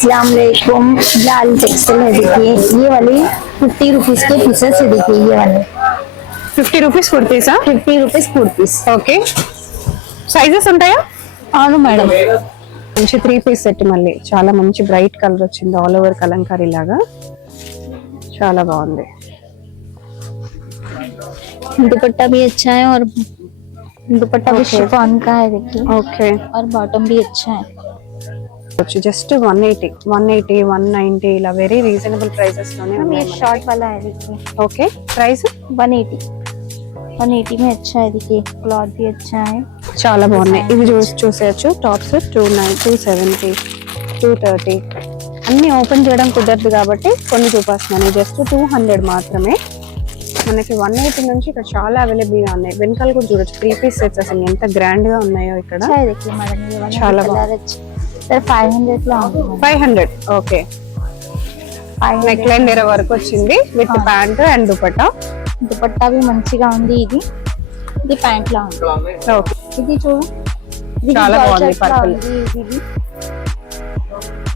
अस्सलामुअलैकुम। लाल टेक्सटाइल है, देखिए ये वाली 50 रुपीज के पीसेस है। देखिए ये वाले 50 రూపీస్ కుర్తీసా? 50 रुपीज कुर्तीस। ఓకే, సైజెస్ ఉంటాయా? అవును మేడం, మంచి 3 పీస్ సెట్, మళ్ళీ చాలా మంచి బ్రైట్ కలర్ వచ్చింది, ఆల్ ఓవర్ కలంకారీ లాగా చాలా బాగుంది। दुपट्टा भी अच्छा है और दुपट्टा भी शिफॉन का है देखिए। ఓకే, और बॉटम भी अच्छा है। జస్ట్ 180, 180, 190 ఇలా వెరీ రీజనబుల్ ప్రైసెస్ లోనే ये ఉన్నాయి। शॉर्ट वाला है देखिए, ఓకే, ప్రైస్ 180 में अच्छा है। देखिए क्लॉथ भी अच्छा है, చాలా బాగున్నాయి। ఇవి చూసేయచ్చు, టాప్స్ 290, 270, 230 అన్ని ఓపెన్ చేయడం కుదరదు కాబట్టి కొన్ని చూపిస్తున్నాను, జస్ట్ 200 మాత్రమే। మనకి 180 నుంచి ఇక్కడ చాలా అవైలబుల్ గా ఉన్నాయి। వెనకాల కూడా చూడొచ్చు 3 పీస్ సెట్స్, అసలు ఎంత గ్రాండ్ గా ఉన్నాయో ఇక్కడ। अच्छा है देखिए मैडम, ये वाला చాలా कलर अच्छा सर 500 ला ఉంది। 500 ఓకే। నెక్ లైన్ దగ్గర వర్క్ వచ్చింది with pant and dupatta. Dupatta भी మంచిగా ఉంది। ఇది ప్యాంట్ లా ఉంది। ఓకే, ఇది చూడు, చాలా బాగుంది పర్పుల్। ఇది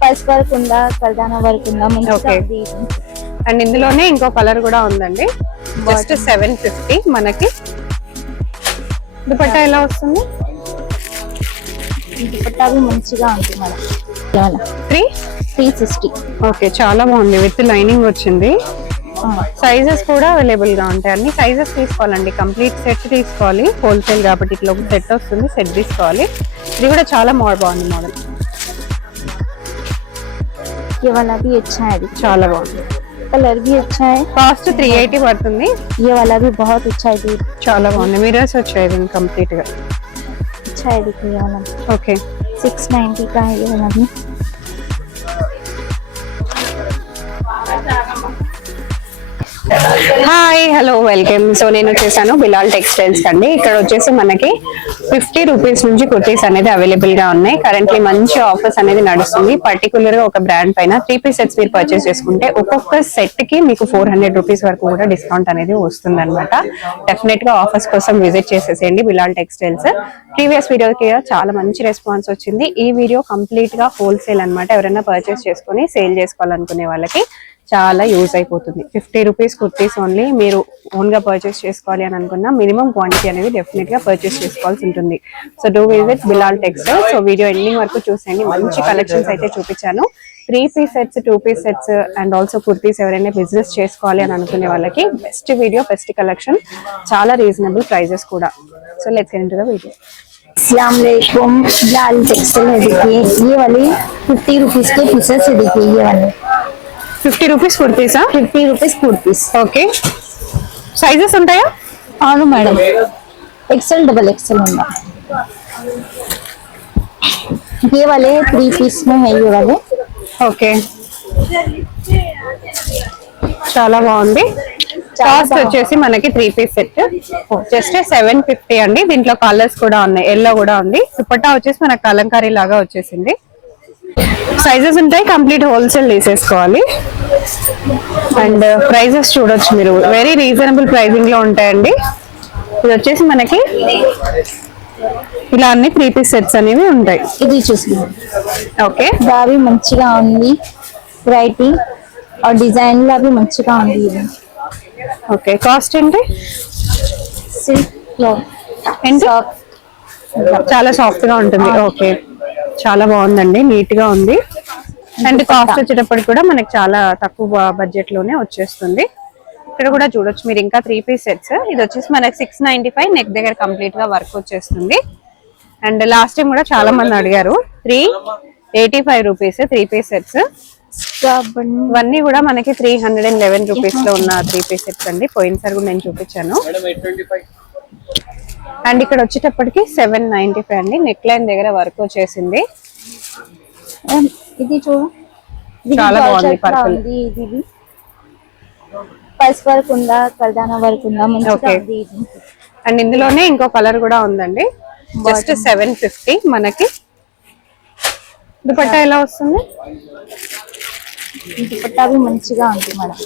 పైస్ వర్క్ ఉందా, కల్దానా వర్క్ ఉందా, మంచిగా ఉంది ఇది। అండ్ ఇందులోనే ఇంకో కలర్ కూడా ఉందండి, జస్ట్ 750 మనకి। దుపట్టా ఎలా వస్తుంది? దుపట్టా भी మంచిగా ఉంది మేడం। 360 ఓకే, చాలా బాగుంది, విత్ లైనింగ్ వచ్చింది। సైజెస్ కూడా అవైలబుల్ గా ఉంటాయి, అన్ని సైజెస్ తీసుకోవాలండి, కంప్లీట్ సెట్ తీసుకోవాలి, హోల్సేల్ కాబట్టి ఇట్లా ఒక సెట్ వస్తుంది, సెట్ తీసుకోవాలి। ఇది కూడా చాలా బాగుంది మోడల్, ये वाला भी अच्छा है, చాలా బాగుంది, कलर भी अच्छा है। కాస్ట్ 380 పడుతుంది। ये वाला भी बहुत अच्छा है, చాలా బాగుంది, మిరర్స్ వచ్చాయి దీనికి కంప్లీట్ గా, अच्छा है। देखिए ये वाला ఓకే 690 का है ये वाला भी। Hi, hello, welcome. సో నేను వచ్చేసాను బిలాల్ టెక్స్టైల్స్ అండి। ఇక్కడ వచ్చేసి మనకి 50 రూపీస్ నుంచి కుర్తీస్ అనేది అవైలబుల్ గా ఉన్నాయి। కరెంట్లీ మంచి ఆఫర్స్ అనేది నడుస్తుంది, పర్టికులర్ గా ఒక బ్రాండ్ పైన 3 పీస్ సెట్స్ మీరు పర్చేస్ చేసుకుంటే ఒక్కొక్క సెట్ కి మీకు 400 రూపీస్ వరకు కూడా డిస్కౌంట్ అనేది వస్తుంది అనమాట। డెఫినెట్ గా ఆఫర్స్ కోసం విజిట్ చేసేసేయండి బిలాల్ టెక్స్టైల్స్। ప్రీవియస్ వీడియోకి చాలా మంచి రెస్పాన్స్ వచ్చింది, ఈ వీడియో కంప్లీట్ గా హోల్సేల్ అనమాట। ఎవరైనా పర్చేస్ చేసుకుని సేల్ చేసుకోవాలనుకునే వాళ్ళకి చాలా యూజ్ అయిపోతుంది। 50 రూపీస్ కుర్తీస్ ఓన్లీ, మీరు ఓన్ గా పర్చేస్ చేసుకోవాలి అని అనుకున్నా మినిమం క్వాంటిటీ అనేది డెఫినెట్ గా పర్చేస్ చేసుకోవాల్సి ఉంటుంది। So do visit Bilal textile. So video ending వరకు చూసేయండి, మంచి కలెక్షన్స్ అయితే చూపించాను। 3 piece sets, 2 piece sets and also kurtis ఎవరైనా బిజినెస్ చేసుకోవాలి అని అనుకునే వాళ్ళకి బెస్ట్ వీడియో, బెస్ట్ కలెక్షన్, చాలా రీజనబుల్ ప్రైజెస్ కూడా। So let's get into the video. अस्सलामुअलैकुम। लाल टेक्सटाइल है, देखिए ये वाली 50 रुपीज के पीसेस है। देखिए ये वाले 50 రూపీస్ కుర్తీసా? 50 रुपीज कुर्तीस। ఓకే, సైజెస్ ఉంటాయా? అవును మేడం, एक्सेल डबल एक्सेल होगा। ये वाले 3 पीस में है ये वाले। ఓకే, చాలా బాగుంది। కాస్ట్ వచ్చేసి మనకి 3 పీస్ సెట్ జస్ట్ 750 అండి। దీంట్లో కలర్స్ కూడా ఉన్నాయి, ఎల్లో కూడా ఉంది। దుపట్టా వచ్చేసి మనకి కలంకారీ లాగా వచ్చేసింది। సైజెస్ ఉంటాయి, కంప్లీట్ హోల్సేల్ తీసేసుకోవాలి। అండ్ ప్రైజెస్ చూడొచ్చు మీరు, వెరీ రీజనబుల్ ప్రైజింగ్ లో ఉంటాయండి। ఇది వచ్చేసి మనకి ఇలా అన్ని 3 పీస్ సెట్స్ అనేవి ఉంటాయి। ఇది చూసి ఓకే, దావి మంచిగా ఉంది, వెరైటీ और డిజైన్ లా भी మంచిగా ఉంది ఇది। ఓకే, కాస్ట్ ఏంటి? సిల్క్ లో ఏంటి? చాలా సాఫ్ట్ గా ఉంటుంది। ఓకే, చాలా బాగుందండి, నీట్ గా ఉంది। అండ్ కాస్ట్ వచ్చేటప్పటికి కూడా మనకి చాలా తక్కువ బడ్జెట్ లోనే వచ్చేస్తుంది। ఇక్కడ కూడా చూడొచ్చు మీరు, ఇంకా 3 పీస్ సెట్స్, ఇది వచ్చేసి మనకి 695, నెక్ దగ్గర కంప్లీట్ గా వర్క్ వచ్చేస్తుంది। అండ్ లాస్ట్ టైం కూడా చాలా మంది అడిగారు, 385 రూపీస్ 3 పీస్ సెట్స్। ఇవన్నీ కూడా మనకి 311 రూపీస్ లో ఉన్న 3 పీస్ సెట్స్ అండి, పోయినసారి కూడా నేను చూపించాను। అండ్ ఇక్కడ వచ్చేటప్పటికి 795 అండి, నెక్ లైన్ దగ్గర వర్క్ వచ్చేసింది। ఇది చూడు, చాలా బాగుంది, పర్పుల్। ఇది పైస్ వర్క్ ఉందా, కల్దానా వర్క్ ఉందా, మంచిగా ఉంది ఇది। అండ్ ఇందులోనే ఇంకో కలర్ కూడా ఉందండి, జస్ట్ 750 మనకి। దుపట్టా ఎలా వస్తుంది? దుపట్టా भी మంచిగా ఉంది మేడం।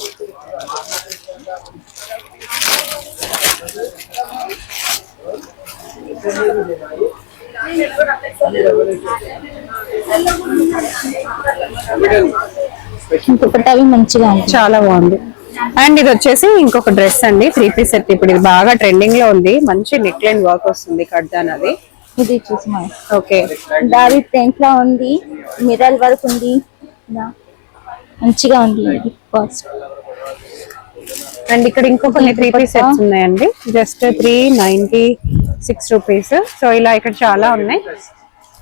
దుపట్టా అవి మంచిగా ఉంది. చాలా బాగుంది. అండ్ ఇది వచ్చేసి ఇంకొక డ్రెస్ అండి, 3 పీస్ సెట్. ఇప్పుడు ఇది బాగా ట్రెండింగ్ లో ఉంది. మంచి నెక్ లైన్ వర్క్ వస్తుంది, కడ్దాన్ అది. ఇది చూసి మనం ఓకే, దారి ప్రింట్ లా ఉంది, మిర్రర్ వర్క్ ఉంది, మంచిగా ఉంది. ఇది కాస్ట్. అండ్ ఇక్కడ ఇంకో కొన్ని 3 పీస్ సెట్స్ ఉన్నాయండి, జస్ట్ 396 రూపీస్. సో ఇలా ఇక్కడ చాలా ఉన్నాయి.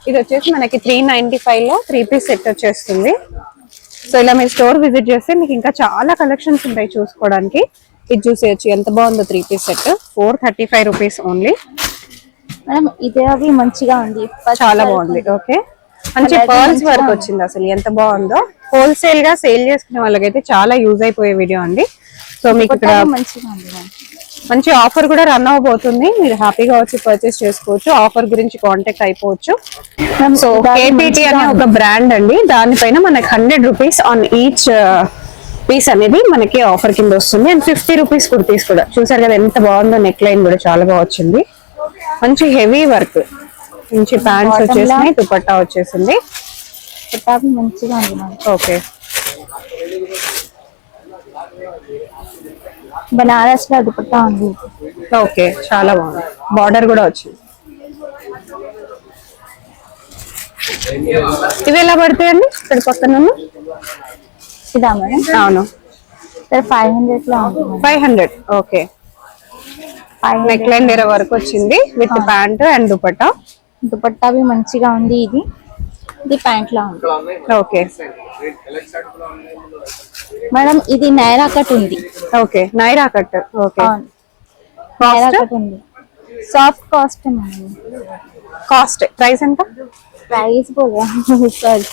ఇది వచ్చేసి మనకి 395 లో 3 పీస్ సెట్ వచ్చేస్తుంది. సో ఇలా మీరు స్టోర్ విజిట్ చేస్తే మీకు ఇంకా చాలా కలెక్షన్స్ ఉంటాయి చూసుకోవడానికి. ఇది చూసేయచ్చు ఎంత బాగుందో 3 piece set, 435 rupees only. Madam ఇది అవి మంచిగా ఉంది, చాలా బాగుంది. ఓకే, మంచి పర్ల్స్ వర్క్ వచ్చింది. అసలు ఎంత బాగుందో. హోల్సేల్ గా సేల్ చేసుకునే వాళ్ళకైతే చాలా యూజ్ అయిపోయే వీడియో అండి. సో మీకు ఇక్కడ మంచిగా ఉంది, మంచి ఆఫర్ కూడా రన్ అవబోతుంది. మీరు హ్యాపీగా వచ్చి పర్చేస్ చేసుకోవచ్చు. ఆఫర్ గురించి కాంటాక్ట్ అయిపోవచ్చు. సో కేపీటీ అనే ఒక బ్రాండ్ అండి, దానిపైన మనకి 100 రూపీస్ ఆన్ ఈచ్ పీస్ అనేది మనకి ఆఫర్ కింద వస్తుంది. అండ్ 50 రూపీస్ కుర్తీస్ కూడా చూసారు కదా ఎంత బాగుందో. నెక్ లైన్ కూడా చాలా బాగా వచ్చింది, మంచి హెవీ వర్క్. మంచి ప్యాంట్స్ వచ్చేసినాయి, దుపట్టా వచ్చేసింది. మంచిగా ఉంది. ఓకే, బనారస్ లో దుపట్టా ఉంది. ఓకే, చాలా బాగుంది. బార్డర్ కూడా వచ్చింది. ఇవి ఎలా పడతాయండి ఇక్కడ పక్కన? ఇదా మేడం? అవును, 500 లో ఉంది. 500. ఓకే, నెక్ లైన్ వేరే వర్క్ వచ్చింది with pant and dupatta. Dupatta అవి మంచిగా ఉంది. ఇది ఇది ప్యాంట్ లా ఉంది. ఓకే మేడం ఇది నైరా కట్ ఉంది. Okay, Naira cut. Okay, Naira cut ఉంది. Soft cost madam. Cost price ఎంత? ప్రైస్ బోలా sorry,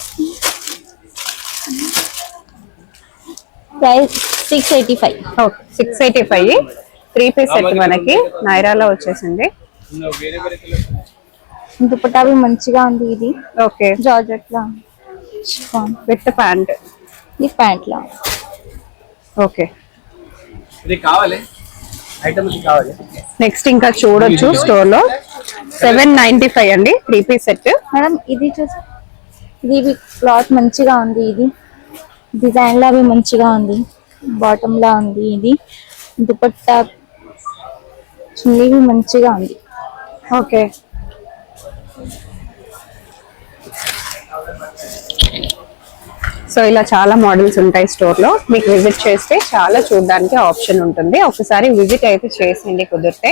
price 685. Okay, 685. 3 piece set మనకి నైరాలో వచ్చేసింది. దుపట్టా అవి మంచిగా ఉంది. ఇది ఓకే, జార్జెట్ లా విత్ ప్యాంట్. ఇది ప్యాంట్ లా. ఓకే, ఇది కావాలి ఐటమ్స్ కావాలి. నెక్స్ట్ ఇంకా చూడొచ్చు స్టోర్ లో 795 అండి 3 పీస్ సెట్. మేడం ఇది చూసి ఇది క్లాత్ మంచిగా ఉంది. ఇది డిజైన్ లా అవి మంచిగా ఉంది, బాటమ్ లా ఉంది. ఇది దుపట్టా చున్నీ మంచిగా ఉంది. ఓకే, సో ఇలా చాలా మోడల్స్ ఉంటాయి స్టోర్ లో. మీకు విజిట్ చేస్తే చాలా చూడడానికి ఆప్షన్ ఉంటుంది. ఒకసారి విజిట్ అయితే చేసింది కుదిరితే.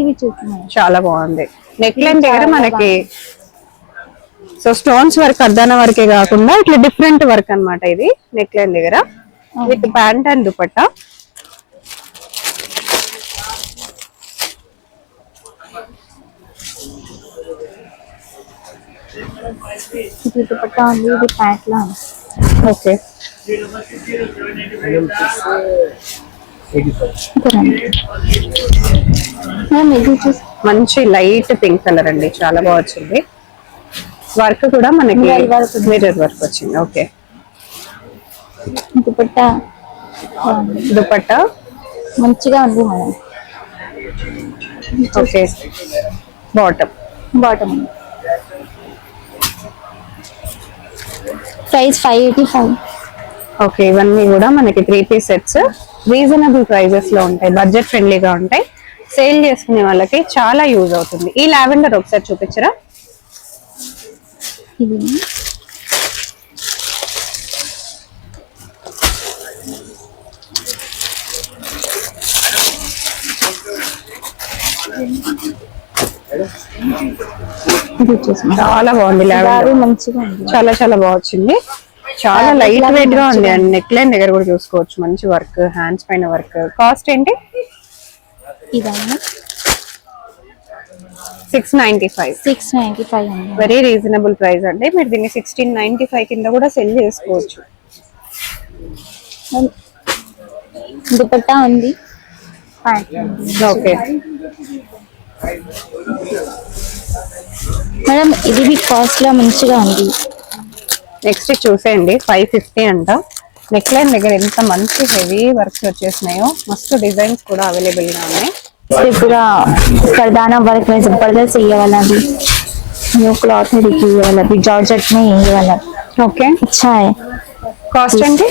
ఇవి చూస్తున్నాను చాలా బాగుంది. నెక్ లైన్ దగ్గర మనకి సో స్టోన్స్ వర్క్, అద్దాన వర్కే కాకుండా ఇట్లా డిఫరెంట్ వర్క్ అన్నమాట. ఇది నెక్ లైన్ దగ్గర విత్ ప్యాంట్ అండ్ దుపట్టా. ఇది దుపట్టా ఉంది. ఇది ప్యాంట్ లా ఉంది. ఓకే, ఇది చూసి మంచి లైట్ పింక్ కలర్ అండి, చాలా బాగా వచ్చింది. వర్క్ కూడా మనకి మిర్రర్ వర్క్ వచ్చింది. ఓకే, దుపట్టా దుపట్టా మంచిగా ఉంది madam. Okay, bottom. Bottom price 585. Okay, ఇవన్నీ కూడా మనకి 3 పీస్ సెట్స్ రీజనబుల్ ప్రైజెస్ లో ఉంటాయి, బడ్జెట్ ఫ్రెండ్లీగా ఉంటాయి. సేల్ చేసుకునే వాళ్ళకి చాలా యూజ్ అవుతుంది. ఈ లావెండర్ ఒకసారి చూపించరా? ఇది చాలా బాగుంది. లావెండర్ మంచిగా ఉంది. చాలా చాలా బాగా వచ్చింది. చాలా లైట్ వెయిట్ గా ఉంది. అండ్ నెక్ లైన్ దగ్గర కూడా చూసుకోవచ్చు మంచి వర్క్, హ్యాండ్స్ పైన వర్క్. కాస్ట్ ఏంటి? ఇదన్నా 695. 695 అండి. వెరీ రీజనబుల్ ప్రైస్ అండి. మీరు దీన్ని 1695 కింద కూడా సెల్ చేసుకోవచ్చు. దుపట్టా ఉంది. ఓకే మేడం ఇది కాస్ట్ లో మంచిగా ఉంది. నెక్స్ట్ చూసేయండి 550 అంట. నెక్ లైన్ దగ్గర ఎంత మంచి హెవీ వర్క్స్ వచ్చేసినాయో, మస్తు డిజైన్స్ కూడా అవైలబుల్ గా ఉన్నాయి. पूरा करदाना वर्क में जबरदस्त ये वाला भी न्यू क्लॉथ है, देखिए ये वाला भी जॉर्जेट में है, ये वाला ఓకే, अच्छा है। కాస్ట్ అండి?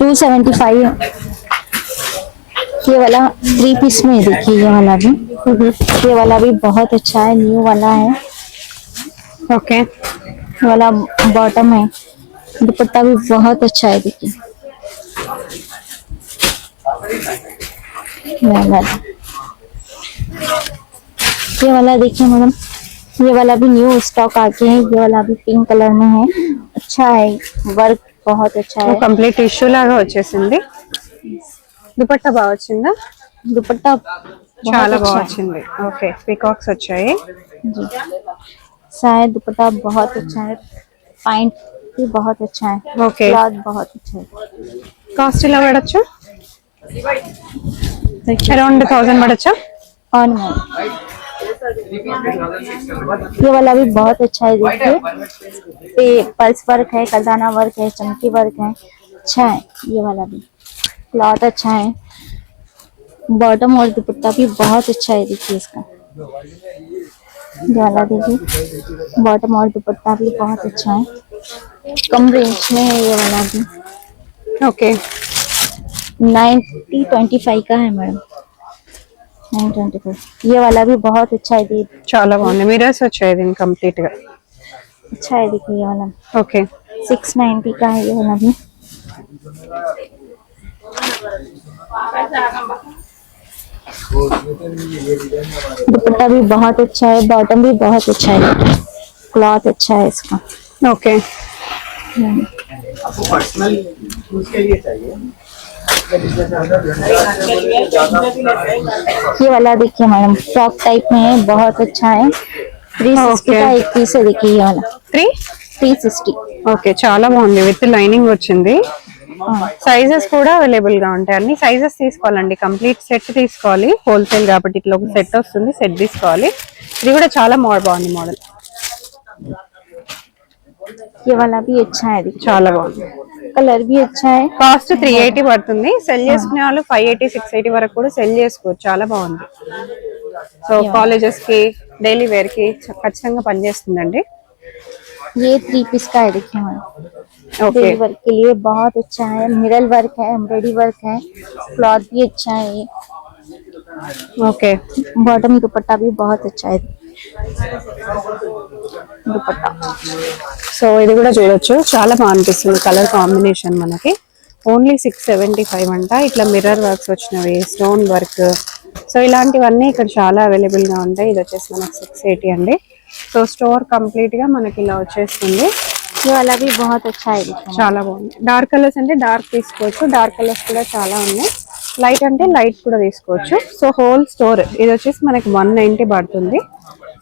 275। ये वाला 3 पीस में है, देखिए ये वाला भी। ये वाला भी बहुत अच्छा है, न्यू वाला है। ఓకే, ये वाला बॉटम है, दुपट्टा भी बहुत अच्छा है, देखिए ये वाला देखिए मैडम, ये वाला भी न्यू स्टॉक आके है। ये वाला भी पिंक कलर में है, अच्छा है, वर्क बहुत अच्छा है। కంప్లీట్ టిష్యూ లాగా వచ్చేసింది. దుపట్టా బాగా వచ్చిందా? दुपट्टा చాలా बहुत బాగా अच्छा है వచ్చింది. ఓకే, పీకాక్స్ వచ్చాయి. जी। शायद दुपट्टा बहुत अच्छा है, पैंट भी बहुत अच्छा है, ఓకే, क्लॉथ बहुत अच्छा है। కాస్ట్ ఎలా పడచ్చు? అరౌండ్ 1000 పడచ్చా? और मैम ये वाला भी बहुत अच्छा है, देखिए पे पल्स वर्क है, करदाना वर्क है, चमकी वर्क है, अच्छा है। ये वाला भी क्लॉथ अच्छा है, बॉटम और दुपट्टा भी बहुत अच्छा है, देखिए इसका। ये वाला देखिए, बॉटम और दुपट्टा भी बहुत अच्छा है, कम रेंज में है। ये वाला भी ఓకే, 925 का है मैडम, 925। ये वाला भी बहुत अच्छा है, చాలా బాగుంది. మిరర్స్ వచ్చాయి దీనికి కంప్లీట్ గా. अच्छा है, देखिए ये वाला ఓకే, 690 का है। ये वाला भी दुपट्टा भी बहुत अच्छा है, बॉटम भी बहुत अच्छा है, क्लॉथ अच्छा है इसका। ఓకే, आपको पर्सनल यूज के लिए चाहिए? ये वाला देखिए मैडम, फ्रॉक टाइप में है, बहुत अच्छा है। 360 Okay. का एक पीस है, देखिए ये वाला 360। ఓకే, చాలా బాగుంది. విత్ లైనింగ్ వచ్చింది. हाँ, సైజెస్ కూడా అవైలబుల్ గా ఉంటాయి. అన్ని సైజెస్ తీసుకోవాలండి, కంప్లీట్ సెట్ తీసుకోవాలి. హోల్సేల్ కాబట్టి ఇట్లా ఒక సెట్ వస్తుంది, సెట్ తీసుకోవాలి. ఇది కూడా చాలా బాగుంది మోడల్, ये वाला भी अच्छा है, देखिए చాలా బాగుంది. कलर भी अच्छा है। కాస్ట్ 380 పడుతుంది. సెల్ చేసుకునే వాళ్ళు 580 680 వరకు కూడా సెల్ చేసుకోవచ్చు. చాలా బాగుంది. సో కాలేజెస్ కి డైలీ వేర్ కి ఖచ్చితంగా పనిచేస్తుందండి. ये 3 पीस का है, देखिए मैडम, ఓకే, डेली वर्क के लिए बहुत अच्छा है, मिरर वर्क है, एम्ब्रॉयडरी वर्क है, क्लॉथ भी अच्छा है। ఓకే, बॉटम दुपट्टा भी बहुत अच्छा है, दुपट्टा సో ఇది కూడా చూడొచ్చు. చాలా బాగా అనిపిస్తుంది కలర్ కాంబినేషన్. మనకి ఓన్లీ 675 అంట. ఇట్లా మిర్రర్ వర్క్స్ వచ్చినవి, స్టోన్ వర్క్, సో ఇలాంటివన్నీ ఇక్కడ చాలా అవైలబుల్ గా ఉంటాయి. ఇది వచ్చేసి మనకి 680 అండి. సో స్టోర్ కంప్లీట్ గా మనకి ఇలా వచ్చేస్తుంది. ये वाला भी बहुत अच्छा है, देखिए చాలా బాగుంది. డార్క్ కలర్స్ అంటే డార్క్ తీసుకోవచ్చు, డార్క్ కలర్స్ కూడా చాలా ఉన్నాయి. లైట్ అంటే లైట్ కూడా తీసుకోవచ్చు. సో హోల్ స్టోర్ ఇది వచ్చేసి మనకి 190 పడుతుంది.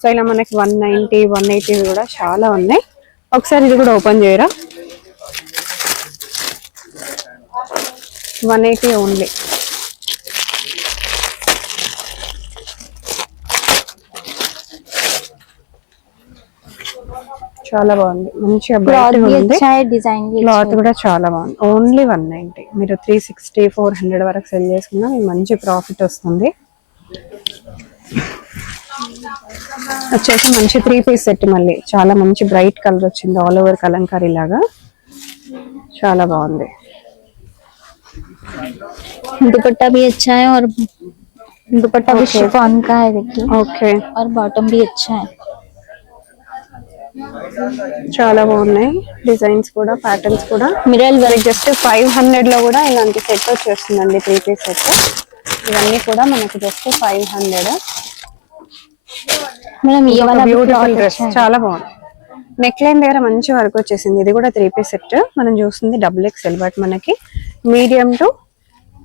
సో ఇలా మనకి 190 180 కూడా చాలా ఉన్నాయి. ఒకసారి ఇది కూడా ఓపెన్ చేయరా? 180 ఓన్లీ. చాలా బాగుంది, మంచిగా क्लॉथ బ్రైట్ भी ఉంది. अच्छा है, डिजाइन भी अच्छा క్లాత్ है। కూడా చాలా బాగుంది. ఓన్లీ 190. మీరు 360 400 వరకు సెల్ చేసుకున్నా మీకు మంచి ప్రాఫిట్ వస్తుంది. వచ్చేసి మంచి 3 పీస్ సెట్, మళ్ళీ చాలా మంచి బ్రైట్ కలర్ వచ్చింది, ఆల్ ఓవర్ కలంకారీ లాగా చాలా బాగుంది. दुपट्टा भी अच्छा है, और दुपट्टा भी शिफॉन का है, देखिए, ఓకే, और बॉटम भी अच्छा है। చాలా బాగున్నాయి డిజైన్స్ కూడా, ప్యాటర్న్స్ కూడా. मिरर वर्क జస్ట్ 500 లో కూడా ఇలాంటి సెట్ వచ్చేస్తుందండి, 3 పీస్ సెట్. ఇవన్నీ కూడా మనకి జస్ట్ 500. मैडम, ये वाला भी బ్యూటిఫుల్ क्लॉथ డ్రెస్ अच्छा है। చాలా బాగుంది. నెక్ లైన్ దగ్గర మంచి వర్క్ వచ్చేసింది. ఇది కూడా 3 పీస్ సెట్. మనం చూస్తుంది XXL, బట్ మనకి medium to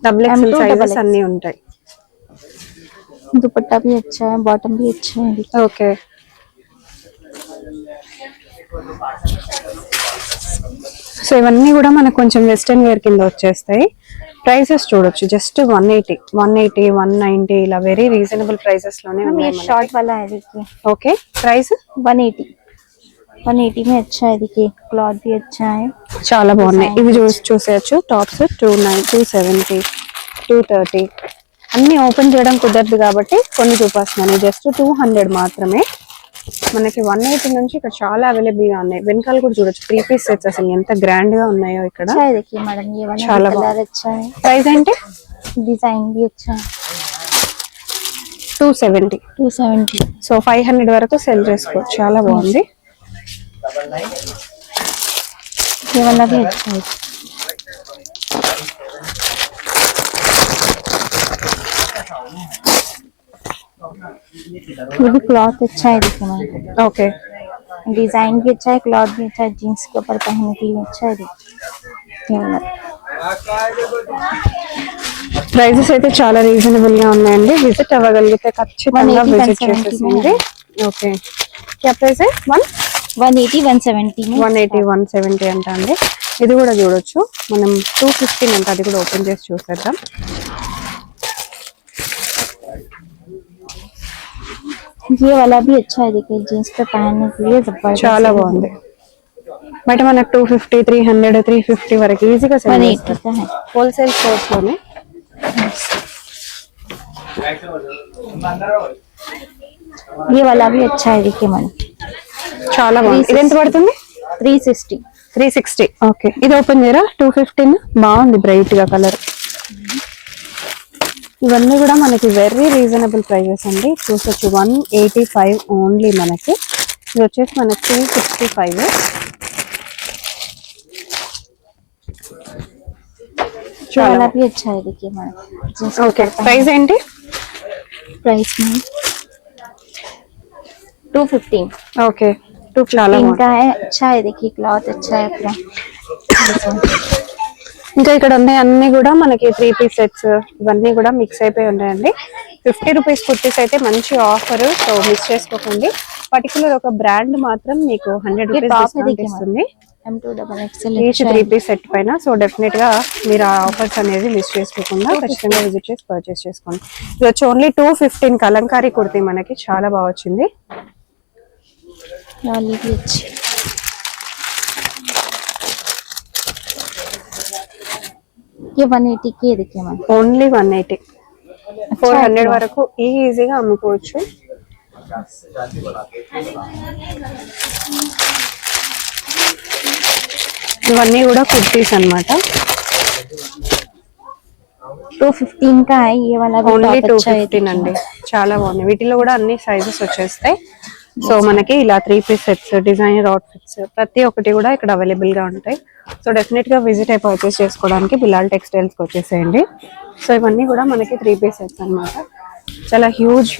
XXL to sizes XXL. అన్ని ఉంటాయి. दुपट्टा भी अच्छा है, बॉटम भी अच्छा है, देखिए। ఓకే, సో ఇవన్నీ కూడా మనకు కొంచెం వెస్టర్న్ వేర్ కింద వచ్చేస్తాయి. ప్రైసెస్ చూడొచ్చు, జస్ట్ 180 190 ఇలా వెరీ రీజనబుల్ ప్రైసెస్ లోనే मैम, ये ఉన్నాయి. शॉर्ट वाला है, देखिए, ఓకే, ప్రైస్ 180 में अच्छा है, देखिए, क्लॉथ भी अच्छा है। చాలా బాగున్నాయి. ఇవి చూసేయచ్చు. టాప్స్ 270 230 అన్ని ఓపెన్ చేయడం కుదరదు కాబట్టి కొన్ని చూపిస్తున్నాను. జస్ట్ 200 మాత్రమే. మనకి 180 నుంచి ఇక్కడ చాలా అవైలబుల్ గా ఉన్నాయి. వెనకాల కూడా చూడొచ్చు 3 పీస్ సెట్స్ అసలు ఎంత గ్రాండ్ గా ఉన్నాయో ఇక్కడ. अच्छा है देखिए मैडम, ये वाला చాలా कलर अच्छा है, ప్రైస్ ఏంటి? डिजाइन भी अच्छा है। 270. 270। సో 500 వరకు సెల్ చేసుకోవచ్చు. చాలా బాగుంది. ये वाला भी अच्छा है। ये भी क्लॉथ अच्छा है देखिए मैडम, ఓకే, डिजाइन भी अच्छा है, क्लॉथ भी अच्छा है, जीन्स के ऊपर पहनने के लिए अच्छा है देखिए। ये वाला ప్రైజెస్ అయితే చాలా రీజనబుల్ గా ఉన్నాయండి. విజిట్ అవ్వగలిగితే ఖచ్చితంగా 180, విజిట్ 170 చేసేసేయండి. ఓకే, క్యా ప్రైస్ है? 180 170 में 180 170 అంట అండి. ఇది కూడా చూడొచ్చు మనం. 215 అంట. అది కూడా ఓపెన్ చేసి చూసేద్దాం. ये वाला भी अच्छा है देखिए, जीन्स पे पहनने के लिए जबरदस्त చాలా है। బాగుంది. బయట మనకు 250 300 350 వరకు ఈజీగా సెల్ 180 చేస్తారు का है। హోల్సేల్ స్టోర్స్ లోనే. ये वाला भी अच्छा है देखिए मैडम, చాలా బాగుంది. ఇది ఎంత పడుతుంది? 360। 360. ఓకే, ఇది ఓపెన్ చేయరా? 215 బాగుంది, బ్రైట్ గా కలర్. ఇవన్నీ కూడా మనకి వెరీ రీజనబుల్ ప్రైజెస్ అండి. చూసొచ్చు 185 ఓన్లీ మనకి. ఇది వచ్చేసి మనకి 365. ये वाला भी अच्छा है देखिए मैडम, जीन्स के ఓకే, ऊपर पहनने- ప్రైస్ ఏంటి? प्राइस में 215। ఓకే, చాలా బాగుంది. इनका है अच्छा है देखिए, क्लॉथ अच्छा है पूरा। ఇంకా ఇక్కడ ఉన్నాయి అన్ని కూడా మనకి 3 పీస్ సెట్స్ ఇవన్నీ కూడా మిక్స్ అయిపోయి ఉన్నాయండి. 50 రూపీస్ కుర్తీస్ అయితే మంచి ఆఫర్, సో మిస్ చేసుకోకండి. పర్టికులర్ ఒక బ్రాండ్ మాత్రం మీకు 100 రూపీస్ top है డిస్కౌంట్ देखिए ఇస్తుంది M2XXL ఈచ్ 3 పీస్ సెట్ పైన. సో డెఫినెట్ గా మీరు ఆ ఆఫర్స్ అనేది మిస్ చేసుకోకుండా ఖచ్చితంగా విజిట్ చేసి పర్చేస్ చేసుకోండి. ఇది వచ్చి ఓన్లీ 215 కలంకారీ కుర్తీ మనకి చాలా బాగా వచ్చింది. वाली भी अच्छी। ये 180 की है देखिए मैम, ఓన్లీ 180. अच्छा 400 है। వరకు ఈజీగా అమ్ముకోవచ్చు. ఇవన్నీ కూడా కుర్తీస్ అన్నమాట. 215 का है ये वाला भी, ఓన్లీ top अच्छा है 215 అండి. చాలా బాగుంది. వీటిలో కూడా అన్ని సైజెస్ వచ్చేస్తాయి. సో మనకి ఇలా 3 పీస్ సెట్స్, డిజైనర్ అవుట్ఫిట్స్ ప్రతి ఒక్కటి కూడా ఇక్కడ అవైలబుల్ గా ఉంటాయి. సో డెఫినెట్ గా విజిట్ అయి పర్చేస్ చేసుకోవడానికి బిలాల్ టెక్స్టైల్స్ కి వచ్చేసేయండి. సో ఇవన్నీ కూడా మనకి 3 పీస్ సెట్స్ అన్నమాట. చాలా హ్యూజ్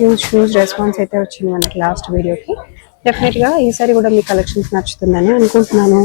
రెస్పాన్స్ అయితే వచ్చింది మనకి లాస్ట్ వీడియోకి. డెఫినెట్ గా ఈసారి కూడా మీ కలెక్షన్స్ నచ్చుతుందని అనుకుంటున్నాను.